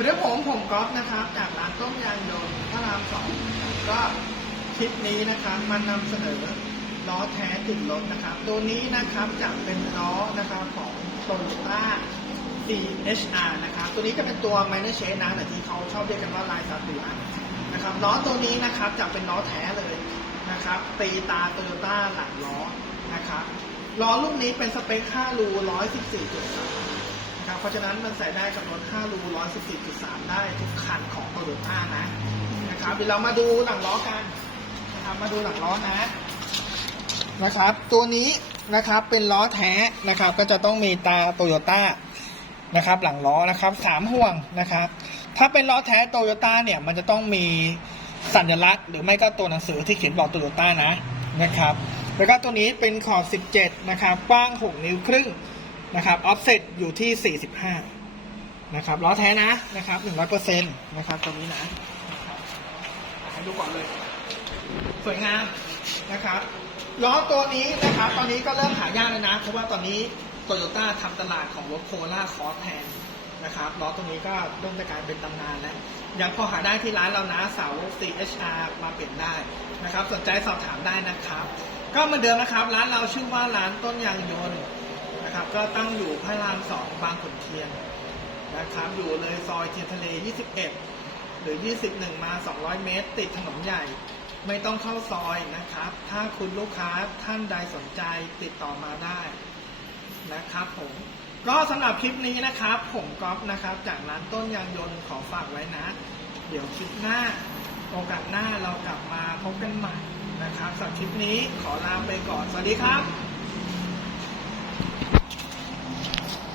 สวัสดีครับผมผมก๊อฟนะครับจากร้านต้มยางยนพระรามสองก็คลิปนี้นะครับมันนำเสนอล้อแท้ติดรถนะครับ ตัวนี้นะครับจะเป็นล้อนะครับของ Toyota CHR นะครับ ตัวนี้จะเป็นตัว minor change นะแต่ที่เขาชอบเรียกกันว่าลายซาติลันนะครับล้อตัวนี้นะครับจะเป็นล้อแท้เลยนะครับตีตา Toyota หลังล้อนะครับล้อลูกนี้เป็นสเปค5รู114.3 เพราะฉะนั้นมันใส่ได้กับรถ5รู114.3 ได้ทุกคันของโตโยต้านะนะครับเดี๋ยวเรามาดูหลังล้อกันนะครับมาดูหลังล้อนะนะครับ ตัวนี้นะครับเป็นล้อแท้นะครับ ก็จะต้องมีตาโตโยต้านะครับ หลังล้อนะครับสามห่วงนะครับ ถ้าเป็นล้อแท้โตโยต้าเนี่ยมันจะต้องมีสัญลักษณ์ หรือไม่ก็ตัวหนังสือที่เขียนบอกโตโยต้านะนะครับ แล้วก็ตัวนี้เป็นขอบ 17 นะครับกว้าง 6 นิ้วครึ่ง นะครับออฟเซ็ตอยู่ที่ 45 นะครับล้อแท้นะนะครับ 100%นะครับตรงนี้นะให้ดูก่อนเลย สวยงามนะครับล้อตัวนี้นะครับ ตอนนี้ก็เริ่มหายากแล้วนะ เพราะว่าตอนนี้โตโยต้าทำตลาดของรถโคล่าคอร์แทนนะครับล้อตัวนี้ก็เริ่มจะกลายเป็นตำนานแล้ว ยังพอหาได้ที่ร้านเรานะเสา CHR มาเปลี่ยนได้นะครับ สนใจสอบถามได้นะครับ ก็เหมือนเดิมนะครับ ร้านเราชื่อว่าร้านต้นยางยนต์ นะครับ ก็ตั้งอยู่พระรามสองบางขุนเทียนนะครับ อยู่เลยซอยเทียนทะเล 21 หรือ 21 มา 200 เมตร ติดถนนใหญ่ ไม่ต้องเข้าซอยนะครับ ถ้าคุณลูกค้าท่านใดสนใจติดต่อมาได้นะครับผมก็สำหรับคลิปนี้นะครับ ผมก๊อฟนะครับ จากร้านต้นยางยนต์ขอฝากไว้นะ เดี๋ยวคลิปหน้าโอกาสหน้าเรากลับมาพบกันใหม่นะครับสำหรับคลิปนี้ขอลาไปก่อน สวัสดีครับ